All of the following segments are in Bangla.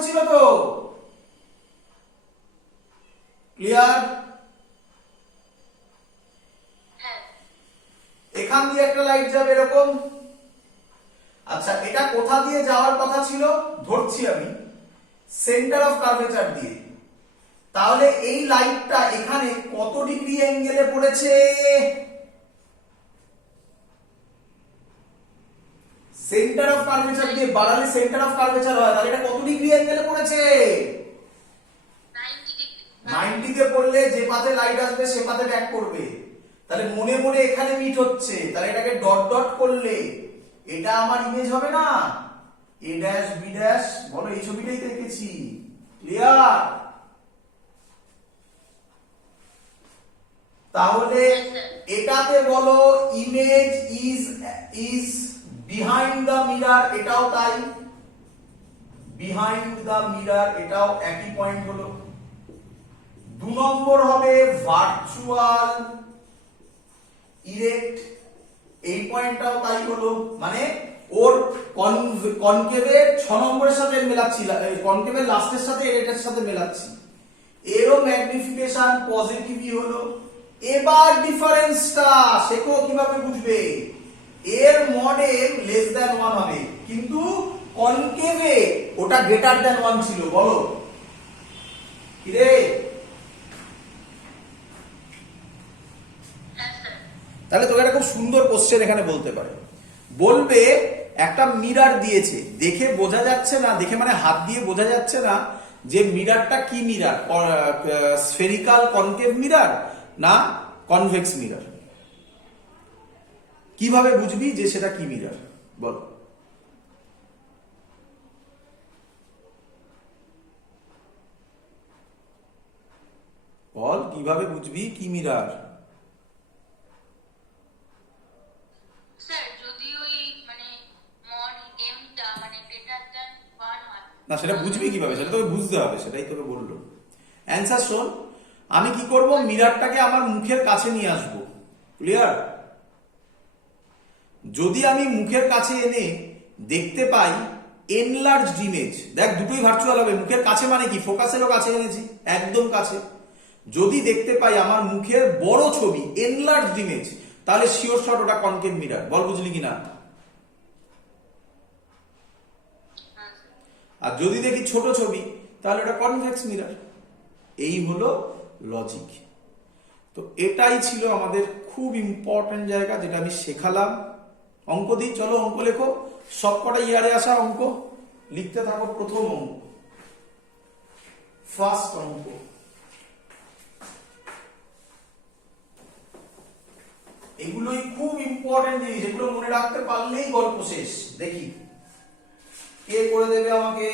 করেছিল তো, ক্লিয়ার? এখান দিয়ে একটা লাইট যাবে এরকম। আচ্ছা, এটা কোথা দিয়ে যাওয়ার কথা ছিল? ধরছি আমি সেন্টার অফ কার্ভেচার দিয়ে। তাহলে এই লাইটটা এখানে কত ডিগ্রি অ্যাঙ্গেলে পড়েছে? সেন্টার অফ কার্ভেচার দিয়ে বাড়ালে সেন্টার অফ কার্ভেচার হয়, তাহলে এটা কত ডিগ্রি অ্যাঙ্গেলে পড়েছে? 90 তে পড়লে যে পাতে লাইট আসবে সে পাতে ব্যাক করবে। তাহলে মনে মনে এখানে মিট হচ্ছে, তাহলে এটাকে ডট ডট করলে এটা আমার ইমেজ হবে না? এ ড্যাশ বি ড্যাশ, বলো এই ছবিটাই দেখেছি, ক্লিয়ার? তাহলে এটাতে বলো image is behind the mirror, এটাও তাই, বিহাইন্ড দ্য মিরর, এটাও একই পয়েন্ট হলো। 2 নম্বর হবে ভার্চুয়াল ইরেক্ট, এই পয়েন্টটাও তাই হলো। মানে ওর কনকেভের 6 নম্বরের সাথে মেলাচ্ছি, কনকেভের লাস্টের সাথে এটার সাথে মেলাচ্ছি, এরও ম্যাগনিফিকেশন পজিটিভই হলো। এবার ডিফারেন্সটা শেখো কিভাবে বুঝবে। এর মডেল লেস দ্যান 1 হবে, কিন্তু কনকেভে ওটা গ্রেটার দ্যান 1 ছিল। বলো কি রে? তাহলে তোকে একটা খুব সুন্দর কোশ্চেন এখানে বলতে পারে, বলবে একটা মিরর দিয়েছে, দেখে বোঝা যাচ্ছে না, দেখে মানে হাত দিয়ে বোঝা যাচ্ছে না যে মিররটা কি মিরর, স্ফেরিক্যাল কনকেভ মিরর না কনভেক্স মিরর। কিভাবে বুঝবি যে সেটা কি মিরর? বল। বল কিভাবে বুঝবি কি মিরর? না, সেটা বুঝবি কিভাবে? সেটা তোকে বুঝতে হবে, সেটাই তোকে বললো। অ্যান্সার শোন, আমি কি করব, মিররটাকে আমার মুখের কাছে নিয়ে আসব, ক্লিয়ার? যদি আমি মুখের কাছে এনে দেখতে পাই এনলার্জড ইমেজ, দেখ দুটোই ভার্চুয়াল হবে, মুখের কাছে মানে কি, ফোকাসেরও কাছে এনেছি, একদম কাছে। যদি দেখতে পাই আমার মুখের বড় ছবি, এনলার্জড ইমেজ, তাহলে শিওর শট ওটা কনকেভ মিরর। বল বুঝলি কিনা? আর যদি দেখি ছোট ছবি, তাহলে ওটা কনভেক্স মিরর। এই হলো লজিক। তো এটাই ছিল আমাদের খুব ইম্পর্টেন্ট জায়গা, যেটা আমি শেখালাম। অঙ্ক দিই, চলো অঙ্ক লেখো। সবকটা ইয়ারে আসা অঙ্ক লিখতে থাকো। প্রথম অঙ্ক, ফার্স্ট অঙ্ক, এগুলোই খুব ইম্পর্টেন্ট জিনিস, এগুলো মনে রাখতে পারলেই গল্প শেষ। দেখি কে করে দেবে আমাকে।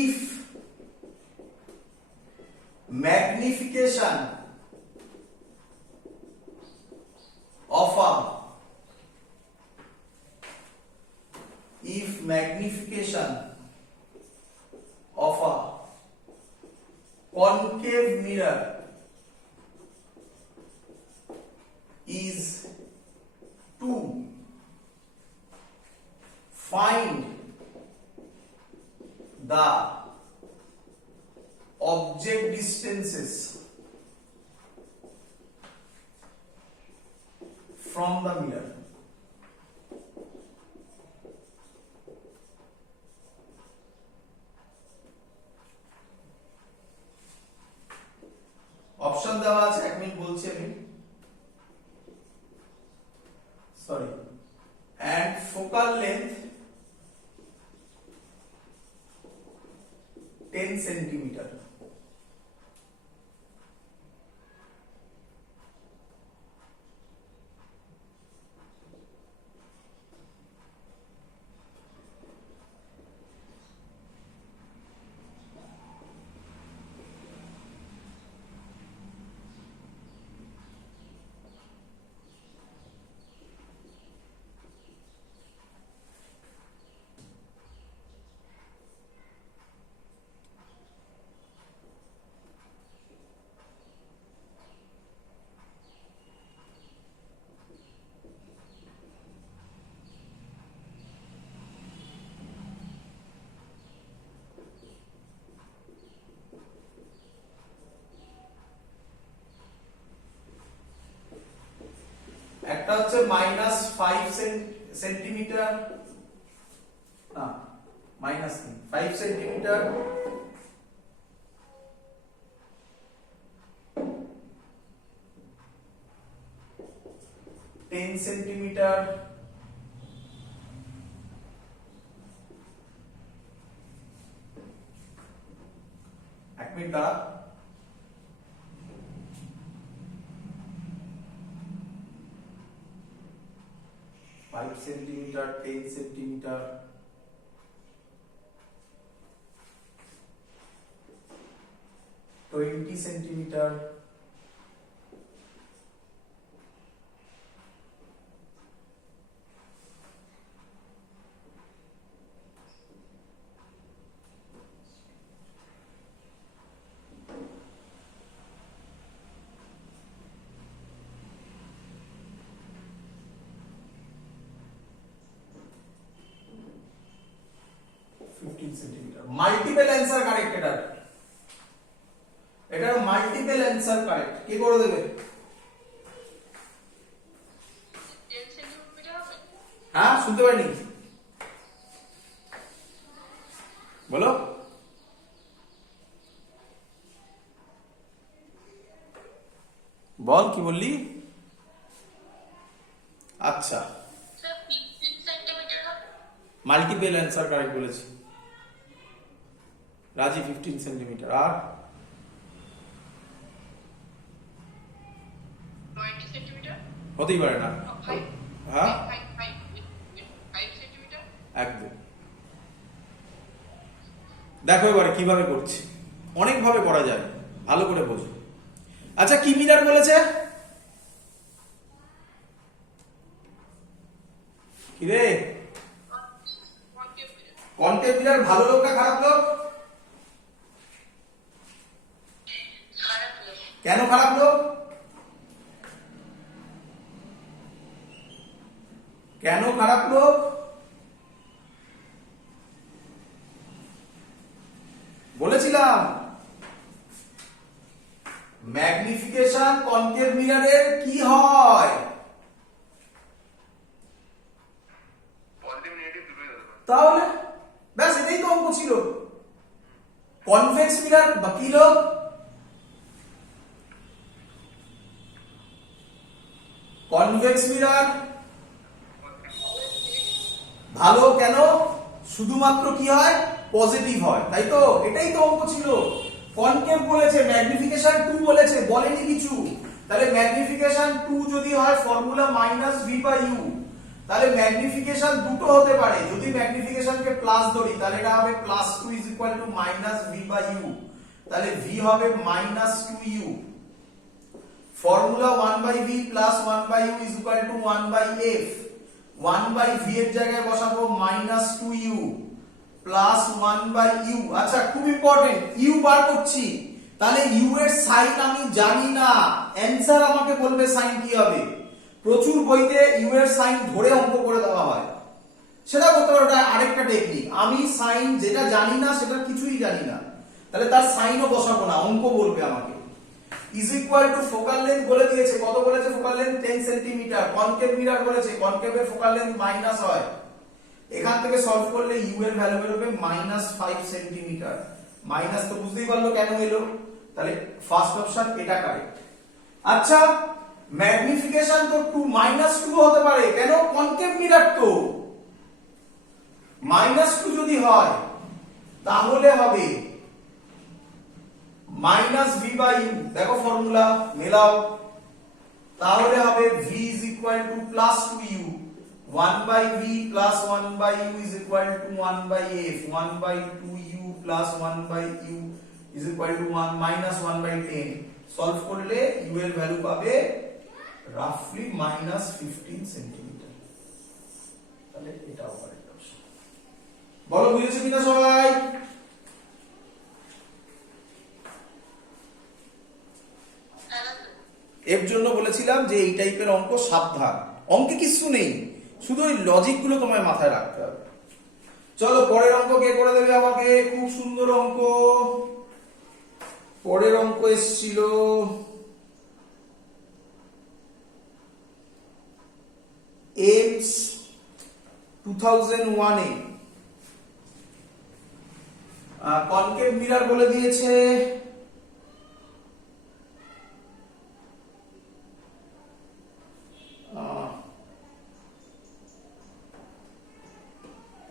If magnification of a concave mirror is 2, find the object distances from the mirror. Option দেওয়া আছে, 1 মিনিট বলছি আমি। হচ্ছে -5 সেন্টিমিটার, না -5 সেন্টিমিটার, টেন সেন্টিমিটার, এক মিনিট দাঁড়া, 5 centimetre, 10 centimetre, 20 centimetre, multiple answer correct. এটার মাল্টিপল অ্যান্সার কারেক্ট। কি করে দেবে? 10 সেন্টিমিটার হবে? হ্যাঁ, শুনতে পাইনি, বলো। বল কি বললি? আচ্ছা, স্যার 15 সেন্টিমিটার হবে? মাল্টিপল অ্যান্সার কারেক্ট বলেছি রাজি। 15 সেন্টিমিটার। আর 20 সেন্টিমিটার? হতেই পারে না। হ্যাঁ, 5 সেন্টিমিটার? একদম। দেখো এবারে কিভাবে করছি, অনেক ভাবে করা যায়, ভালো করে বোঝো। আচ্ছা, কি মিটার বলেছে? কি রে? Concave meter. ভালো লোক না খারাপ লোক? খারাপ লোক। কেন খারাপ লোক? কেন খারাপ লোক? বলেছিলাম ম্যাগনিফিকেশন কনকেভ মিররের কি হয়? পজিটিভ নেগেটিভ দুটোই হতে পারে। তাহলে ব্যাস, এটাই তো অঙ্ক ছিল। কনভেক্স মিরর বা কি লোক? কনভেক্স মিরর ভালো। কেন? শুধুমাত্র কি হয়? পজিটিভ হয়, তাই তো? এটাই তো অঙ্ক ছিল। কনকেভ বলেছে, ম্যাগনিফিকেশন 2 বলেছে, বলেনি কিছু। তাহলে ম্যাগনিফিকেশন 2 যদি হয় ফর্মুলা -v/u, তাহলে ম্যাগনিফিকেশন দুটো হতে পারে। যদি ম্যাগনিফিকেশনকে প্লাস ধরি তাহলে এটা হবে +2 -v/u, তাহলে v হবে -2u। Formula 1/v + 1/u = 1/f। 1/v এর জায়গায় বসাবো -2u প্লাস 1/u। আচ্ছা, খুব ইম্পর্টেন্ট, u বার করছি। তাহলে u এর সাইন আমি জানি না, অ্যানসার আমাকে বলবে সাইন কি হবে। প্রচুর বইতে u এর সাইন ধরে অঙ্ক করে দেওয়া হয়, সেটা করতে পারো, ওটা আরেকটা টেকনিক। আমি সাইন যেটা জানি না সেটা কিছুই জানি না, তাহলে তার সাইনও বসাবো না, অঙ্ক বলবে আমাকে। Is equal to focal length বলে দিয়েছে, কত বলেছে? Focal length 10 centimetre. Concave mirror বলেছে, কনকেভের ফোকাল লেন্থ মাইনাস হয়। এখান থেকে সলভ করলে u এর ভ্যালু বেরোবে -5 সেন্টিমিটার। মাইনাস তো বুঝতেই পারলো কেন এলো, তাহলে ফার্স্ট অপশন এটা কারেক্ট। আচ্ছা, ম্যাগনিফিকেশন তো 2 -2 হতে পারে, কেন? কনকেভ মিরর তো -2 যদি হয় তাহলে হবে -v/u। দেখো ফর্মুলা মেলাও, তাহলে হবে v +2u, 1/v + 1/u = 1/f, 1/2u + 1/u = 1 solve করলে u এর ভ্যালু পাবে রাফলি -15 সেন্টিমিটার। তাহলে এটাও কারেক্ট অপশন। বলো বুঝেছো কিনা সবাই? এর জন্য বলেছিলাম যে এই টাইপের অঙ্ক সাবধান, অঙ্কে কিছু নেই, শুধু ওই লজিক গুলো তোমায় মাথায় রাখতে হবে। চলো পরের অঙ্ক কে করে দেবে আমাকে? খুব সুন্দর অঙ্ক। পরের অঙ্ক এসেছিল এইমস 2001 এ কনকেভ মিরর বলে দিয়েছে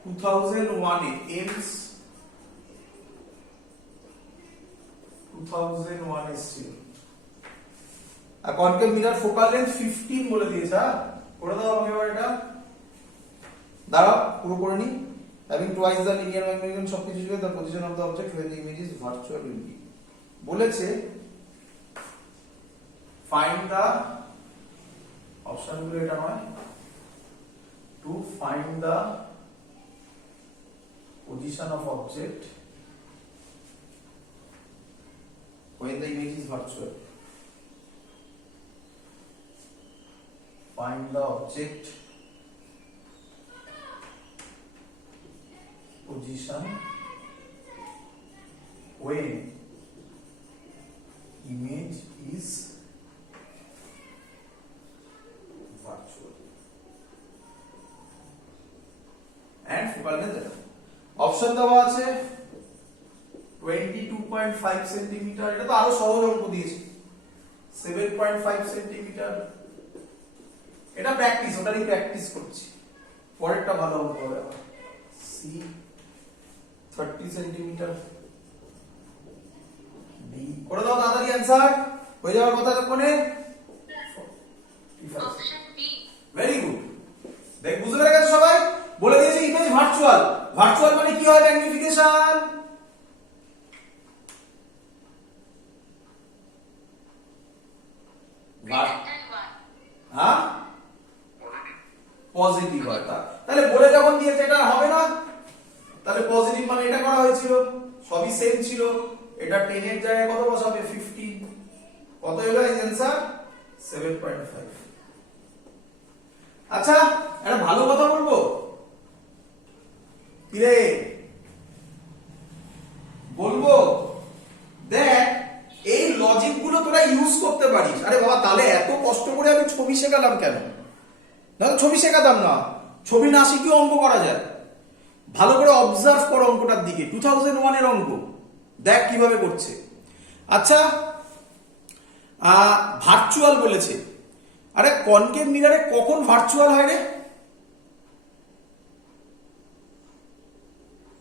2001 এ এইমস 2001 এসেছিল। আর কনকেভ মিরর ফোকাল লেন্থ 15 বলে দিয়েছে। হ্যাঁ, করে দাও আমাকে এবার এটা। দাঁড়াও, পুরো করে নি। Having twice the linear magnetism সবকিছু ছিল, the position of the object when the image is virtual will be বলেছে find the অপশন গুলো এটা নয়, to find the position of object when the image is virtual. Find the object position when image is virtual and focal length এটা অপশন দেওয়া আছে 22.5 সেন্টিমিটার, এটা তো আরো সহজ অঙ্ক দিয়েছে 7.5 সেন্টিমিটার। এটা প্র্যাকটিস, ওটারই প্র্যাকটিস করছি, পরেরটা ভালো অঙ্ক হবে। C 30 centimetre. ডি করে দাও তাড়াতাড়ি, অ্যানসার হয়ে যাওয়ার কথা কোনে। Option B. Very good. দেখ বুঝতে পেরে গেছো সবাই? বলে দিয়েছে ইমেজ ভার্চুয়াল। ভার্চুয়াল মানে কি হয়? ম্যাগনিফিকেশন। হ্যাঁ, পজিটিভ হয়। তাহলে বলে যখন দিয়েছে এটা হবে না, তাহলে পজিটিভ মানে এটা করা হয়েছিল, সবই সেম ছিল। এটা 10 এর জায়গায় কত বসাবে? 15। কত হলো অ্যানসার? 7.5। আচ্ছা, একটা ভালো কথা বলবো কি রে? বলবো, দেখ এই লজিক গুলো তোরা ইউজ করতে পারিস। আরে বাবা, তাহলে এত কষ্ট করে আমি ছবি শেখালাম কেন? না ছবি শেখাতাম না, ছবি না শিখিয়ে অঙ্ক করা যায়। ভালো করে অবজার্ভ করো অঙ্কটার দিকে। 2001 এর অঙ্ক দেখ কিভাবে করছে। আচ্ছা, ভার্চুয়াল বলেছে। আরে কনকেভ মিররে কখন ভার্চুয়াল হয় রে?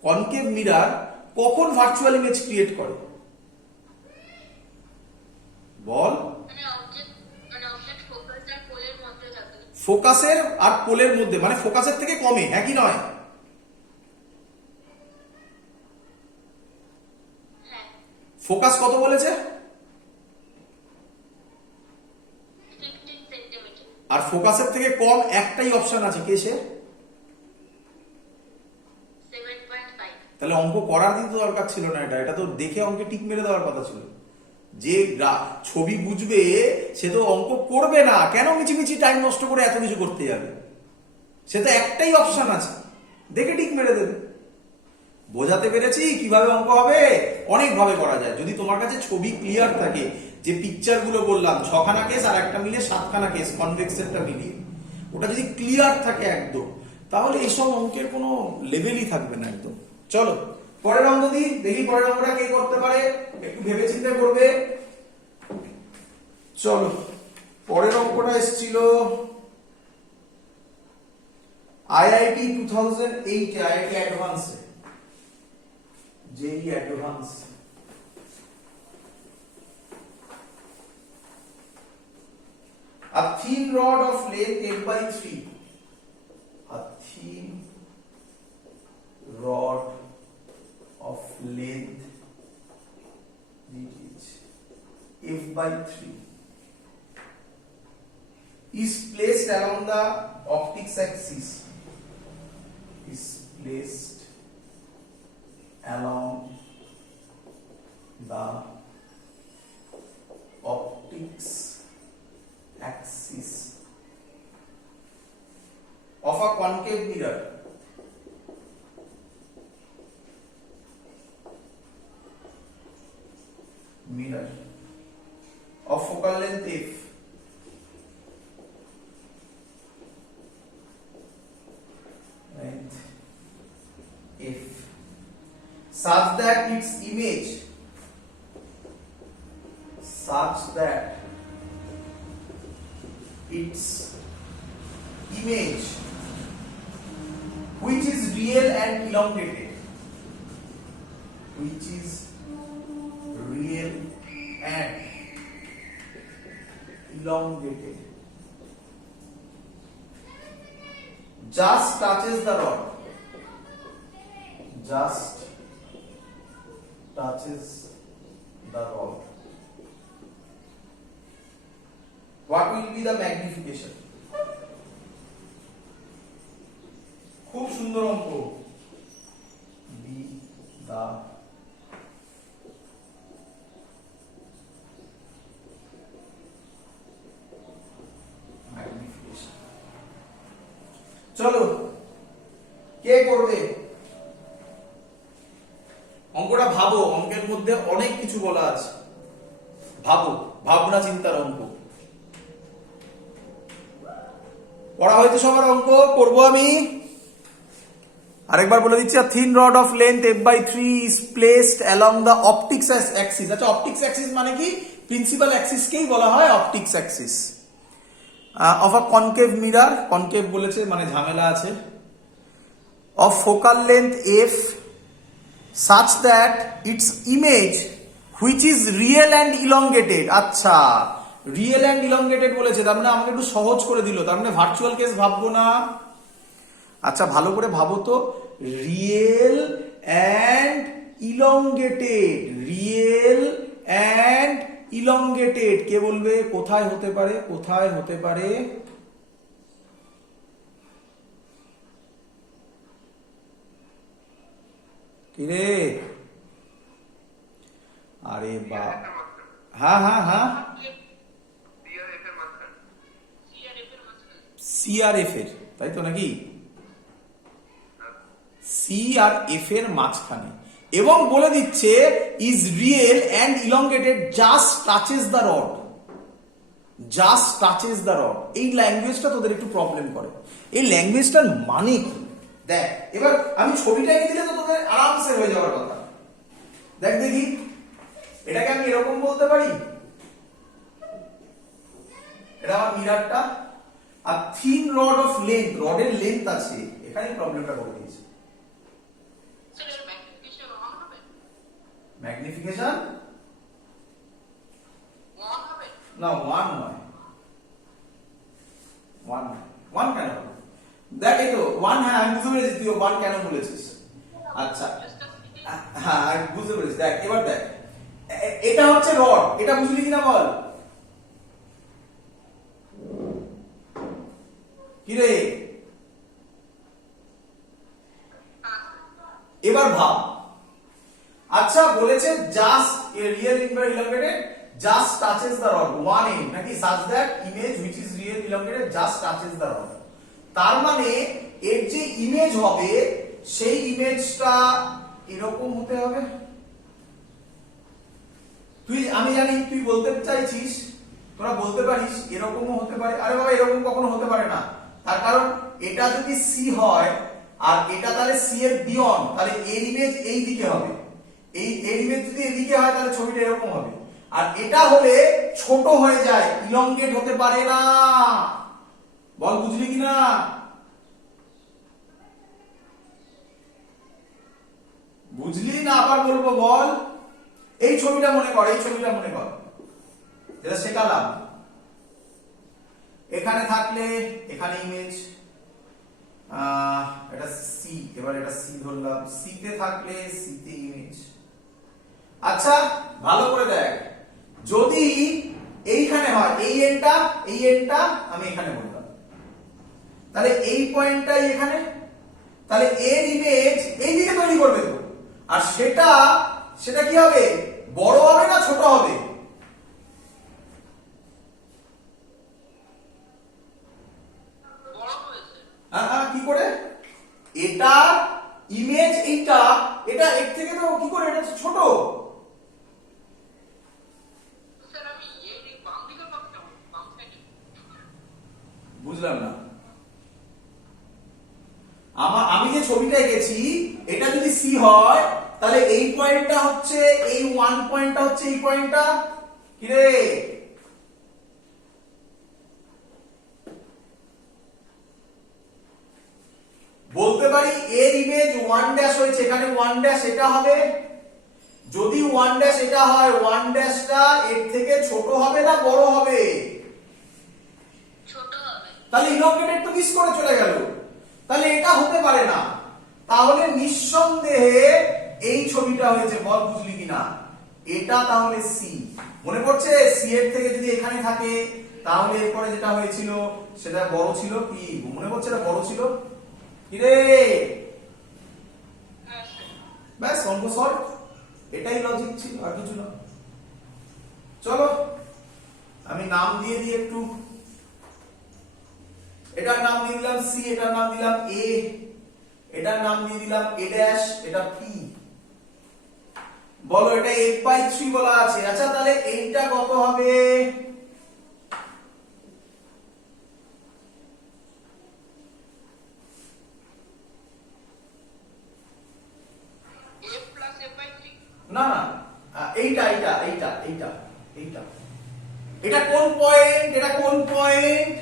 কনকেভ মিরর কখন ভার্চুয়াল ইমেজ ক্রিয়েট করে বল? ফোকাসের আর পোলের মধ্যে, মানে ফোকাসের থেকে কমে, একই নয়? ফোকাস কত বলেছে? 15 সেন্টিমিটার। আর ফোকাসের থেকে কম একটাই অপশন আছে, কে সে? 7.5। তাহলে অঙ্ক করার দিন তো দরকার ছিল না। এটা তো দেখে অঙ্কে টিক মেরে দেওয়ার কথা ছিল। যে ছবি বুঝবে সে তো অঙ্ক করবে না, কেন মিছিমিছি টাইম নষ্ট করে এত কিছু করতে যাবে? সে তো একটাই অপশন আছে, দেখে টিক মেরে দেবে। বোঝাতে পেরেছি কিভাবে অঙ্ক হবে? অনেক ভাবে করা যায় যদি তোমার কাছে ছবি ক্লিয়ার থাকে। যে পিকচার গুলো বললাম, 6খানা কেস আর একটা মিলে 7খানা কেস, কনভেক্সেরটা মিলিয়ে, ওটা যদি ক্লিয়ার থাকে একদম, তাহলে এইসব অঙ্কের কোনো লেভেলই থাকবে না একদম। চলো পরের অঙ্ক দিই, দেখি পরের অঙ্কটা কে করতে পারে, একটু ভেবে চিন্তে করবে। চলো পরের অঙ্কটা এসেছিল আইআইটি 2008 আইআইটি অ্যাডভান্সে, JEE advance. A thin rod of length 8/3, a thin rod of length f/3 is placed along the optics axis, is placed along the optics axis of a concave mirror of focal length f such that its image which is real and elongated just touches the rod. What will be the magnification? খুব সুন্দর অঙ্ক। Be the magnification. চলো কে করবে অঙ্কটা? ভাবো, অঙ্কের মধ্যে অনেক কিছু বলা আছে। ভাবো, ভাবনা চিন্তার অঙ্ক। পড়া হয়েছে সবার? অঙ্ক করবো আমি আরেকবার বলে দিচ্ছি। Thin rod of length f/3 is placed along the optics Axis. আচ্ছা, অপটিক্স অ্যাক্সিস মানে কি? প্রিন্সিপাল অ্যাক্সিসকেই বলা হয় optics Axis. Of a concave mirror, concave বলেছে মানে ঝামেলা আছে। Of focal length f such that its image which is real and elongated। আচ্ছা, রিয়েল অ্যান্ড ইলংগেটেড বলেছে, তার মানে আমাকে একটু সহজ করে দিল। তার মানে ভার্চুয়াল কেস ভাববো না। আচ্ছা, ভালো করে ভাবো তো। Real and elongated, real and elongated কে বলবে? কোথায় হতে পারে? কোথায় হতে পারে? কিরে? আরে বাপ, হ্যাঁ হ্যাঁ হ্যাঁ, CRF এর, তাই তো নাকি? সি আর এফ এর মাঝখানে, এবং বলে দিচ্ছে is real and elongated just touches the rod. Just touches the rod, এই ল্যাঙ্গুয়েজটা তোদের একটু প্রবলেম করে। এই ল্যাঙ্গুয়েজটার মানে কি দেখ। এবার আমি ছবিটা এঁকে দিলে তো তোদের আরামসে হয়ে যাওয়ার কথা। দেখ দেখি, এটাকে আমি এরকম বলতে পারি, এটা আমার মিররটা, আর থিন রড অফ লেন্থ, রডের লেন্থ আছে, এখানেই প্রবলেমটা করে দিয়েছে। ম্যাগনিফিকেশন না, ওয়ান নয়, ওয়ান কেন? দেখ এই তো ওয়ান, হ্যাঁ আমি বুঝতে পেরেছি তুই ওয়ান কেন বলেছিস। আচ্ছা হ্যাঁ আমি বুঝতে পেরেছি। দেখ এবার দেখ, এটা হচ্ছে রড, এটা বুঝলি কিনা বল? কিরে এবার ভাব। আচ্ছা বলেছে just real elongated just touches the rod, one end নাকি, such that image which is real elongated just touches the rod। তার মানে এর যে ইমেজ হবে সেই ইমেজটা এরকম হতে হবে। তুই, আমি জানি তুই বলতে চাইছিস, তোরা বলতে পারিস এরকমও হতে পারে। আরে বাবা, এরকম কখনো হতে পারে না। তার কারণ এটা যদি সি হয় আর এটা তাহলে সি এর বিয়ন্ড, তাহলে এর ইমেজ এই দিকে হবে। এই এর ইমেজ যদি এদিকে হয় তাহলে ছবিটা এরকম হবে। আর এটা হলে ছোট হয়ে যায়, ইলংগেট হতে পারে না। বল বুঝলি কিনা? বুঝলি না আবার বলবো? বল। এই ছবিটা মনে কর, এই ছবিটা মনে কর, যেটা শেখালাম। এখানে থাকলে এখানে ইমেজ, এটা সি, এবার এটা সি ধরলাম, সি তে থাকলে সি তে ইমেজ। আচ্ছা ভালো করে দেখ, যদি এইখানে হয় এই এন্ডটা আমি এখানে বললাম, তাহলে এই পয়েন্টটাই এখানে, তাহলে এর ইমেজ এই দিকে তৈরি করবে তো। আর সেটা কি হবে? বড় হবে না ছোট হবে? কি করে? এটা ইমেজ এইটা, এটা এর থেকে তো কি করে, এটা ছোট। বুঝলাম না। আমি যে ছবিটা এঁকেছি এটা যদি সি হয় তাহলে এই পয়েন্টটা হচ্ছে এই 1 পয়েন্টটা হচ্ছে এই পয়েন্টটা কি রে বলতে পারি এর ইমেজ 1 ড্যাশ হয়েছে এখানে 1 ড্যাশ এটা হবে যদি 1 ড্যাশ এটা হয় 1 ড্যাশটা এর থেকে ছোট হবে না বড় হবে ছোট হবে। তাহলে ইলংগেটেড তো মিস করে চলে গেল তাহলে এটা হতে পারে না তাহলে নিঃসন্দেহে এই ছবিটা হয়েছে বল বুঝলি কিনা এটা তাহলে সি মনে পড়ছে সি এর থেকে যদি এখানে থাকে তাহলে এরপরে যেটা হয়েছিল সেটা বড় ছিল কি মনে পড়ছে এটা বড় ছিল কি রে হ্যাঁ স্যার। ব্যাস অঙ্ক সলভ এটাই লজিক ছিল আর কিছু না চলো আমি নাম দিয়ে দিই একটু এটার নাম দিয়ে দিলাম সি এটার নাম দিলাম এ এটার নাম দিয়ে দিলাম এ ড্যাশ এটা পি বলো এটা 8/3 বলা আছে আচ্ছা তাহলে এইটা কত হবে A plus F/3 না না এইটা এইটা এইটা এইটা এইটা এটা কোন পয়েন্ট এটা কোন পয়েন্ট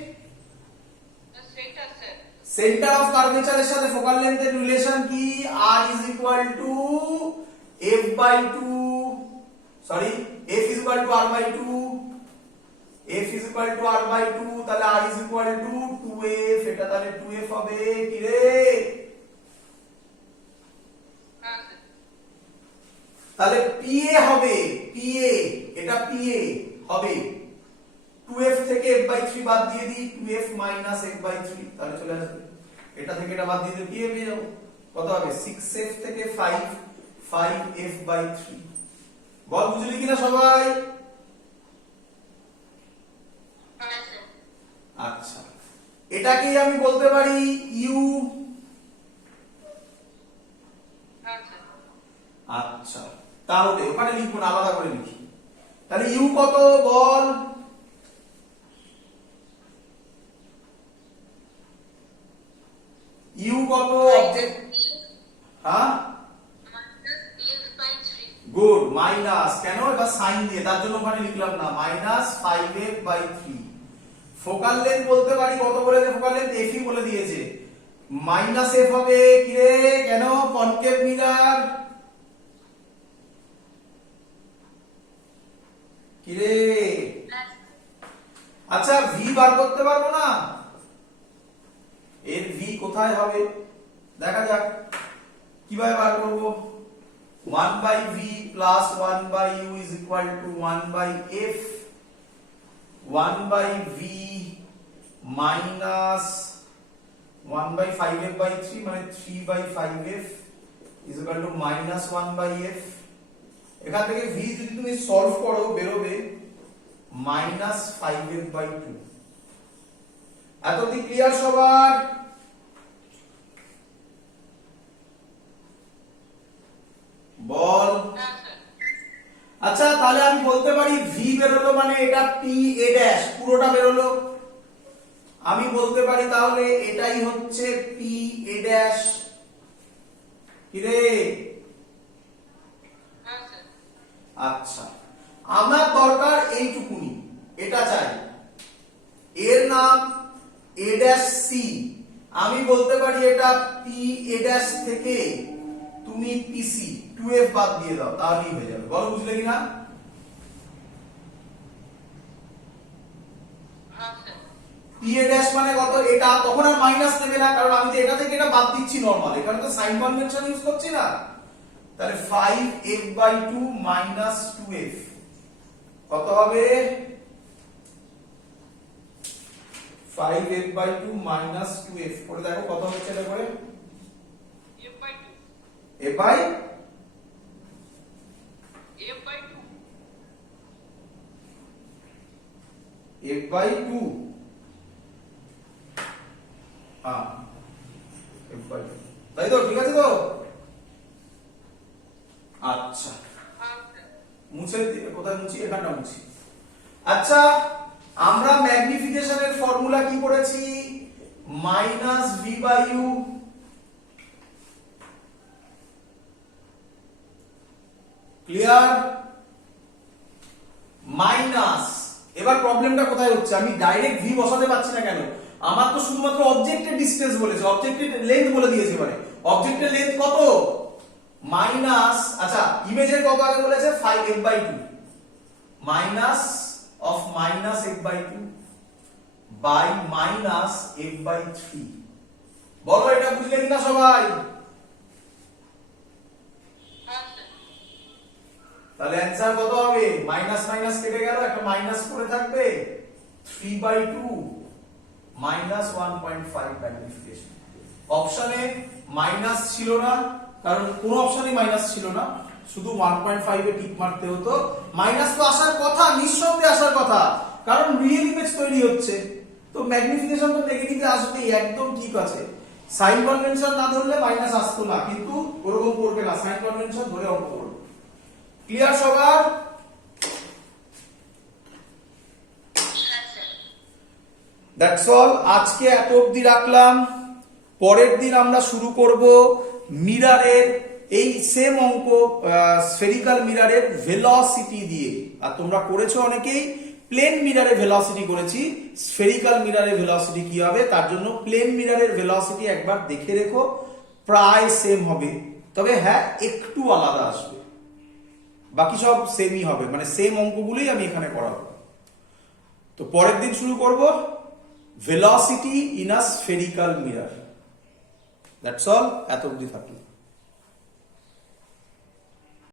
সেটা স্যার। সেন্টার অফ কার্ভেচারের সাথে ফোকাল লেন্থের রিলেশন কি r is equal to f/2 sorry f is equal to r/2 f is equal to r/2 তাহলে r is equal to 2f এটা তাহলে 2f হবে কি রে হ্যাঁ স্যার। তাহলে pa হবে pa এটা pa হবে 2f থেকে f/3 বাদ দিয়ে দিই 2f f/3 তাহলে চলে আসবে এটা থেকে এটা বাদ দিয়ে দিলে pa পেয়ে যাবো কত হবে 6f থেকে 5 5f/3 বল বুঝলি কিনা সবাই হ্যাঁ স্যার। আচ্ছা এটাকেই আমি বলতে পারি u হ্যাঁ স্যার। আচ্ছা তাহলে ওখানে লিখবো না আলাদা করে লিখি তাহলে u কত বল u কত অবজেক্ট হ্যাঁ গুড মাইনাস কেন এটা সাইন দিয়ে তার জন্য ওখানে লিখলাম না -5f/3 ফোকাল লেন্থ বলতে পারি কত বলেছে ফোকাল লেন্থ f বলে দিয়েছে -f হবে কি রে কেন কনকেভ মিরর কি রে আচ্ছা v বার করতে পারবো না এর v কোথায় হবে দেখা যাক কিভাবে বার করব 1/v plus 1/u is equal to 1/f 1/v minus 1/5f/3 মানে 3/5f is equal to minus 1/f এখান থেকে v যদি তুমি সলভ করো বেরোবে minus 5f/2 এতদিন ক্লিয়ার সবার বল আচ্ছা তাহলে আমি বলতে পারি v বেরোলো মানে এটা p a ড্যাশ পুরোটা বেরোলো আমি বলতে পারি তাহলে এটাই হচ্ছে p a ড্যাশ কি রে আচ্ছা আমার দরকার এইটুকুনি এটা চাই এর নাম a ড্যাশ c আমি বলতে পারি এটা p a ড্যাশ থেকে তুমি pc 2f বাদ দিয়ে দাও তাহলেই হয়ে যাবে বলো বুঝলে কিনা p a ড্যাশ মানে কত এটা তখন আর মাইনাস নেবে না কারণ আমি তো এটা থেকে এটা বাদ দিচ্ছি নরমাল এখানে তো সাইন কনভেনশন ইউজ করছি না তাহলে 5f/2 minus 2f কত হবে 5f/2 minus 2f পরে দেখো কত হচ্ছে এটা করে f/2 হ্যাঁ f/2 তাই তো ঠিক আছে তো আচ্ছা মুছে কোথায় মুছি এখানটা মুছি আচ্ছা আমরা ম্যাগনিফিকেশনের ফর্মুলা কি পড়েছি -v/u ক্লিয়ার? মাইনাস, এবার প্রবলেমটা কোথায় হচ্ছে, আমি ডাইরেক্ট ভি বসাতে পারছি না কেন, আমার তো শুধুমাত্র অবজেক্টের ডিসটেন্স বলেছে, অবজেক্টের লেন্থ বলে দিয়েছে, এবারে অবজেক্টের লেন্থ কত, মাইনাস, আচ্ছা ইমেজের কত আগে বলেছে 5f/2, minus of minus f/2 by minus f/3। বলো এটা বুঝলে কিনা সবাই? হ্যাঁ স্যার। তাহলে অ্যান্সার কত হবে, মাইনাস মাইনাস কেটে গেল, একটা মাইনাস পড়ে থাকবে, 3/2 মাইনাস 1.5 ম্যাগনিফিকেশন। অপশনে মাইনাস ছিল না, কারণ কোন অপশনে মাইনাস ছিল না, শুধু 1.5 এ টিক মারতে হতো। মাইনাস তো আসার কথা, নিঃসন্দেহে আসার কথা, কারণ রিয়েল ইমেজ তৈরি হচ্ছে, তো ম্যাগনিফিকেশন তো নেগেটিভে আসবেই, একদম ঠিক আছে। সাইন কনভেনশন না ধরলে মাইনাস আসতো না, কিন্তু ওরকম করবে না, সাইন কনভেনশন ধরে অঙ্ক করবে। ক্লিয়ার সবার? হ্যাঁ স্যার। দ্যাটস অল, আজকে এত অবধি রাখলাম। পরের দিন আমরা শুরু করব মিরারের এই সেম অঙ্ক, স্ফেরিক্যাল মিরারের ভেলোসিটি দিয়ে। আর তোমরা করেছো অনেকেই, প্লেন মিরারে ভেলোসিটি করেছি, স্ফেরিক্যাল মিরারে ভেলোসিটি কি হবে, তার জন্য প্লেন মিরারের ভেলোসিটি একবার দেখে রেখো, প্রায় সেম হবে, তবে হ্যাঁ একটু আলাদা আসবে, বাকি সব সেমই হবে, মানে সেম অঙ্কগুলোই আমি এখানে করাবো। তো পরের দিন শুরু করব velocity in a spherical mirror. That's all, এত অবধি থাকলো।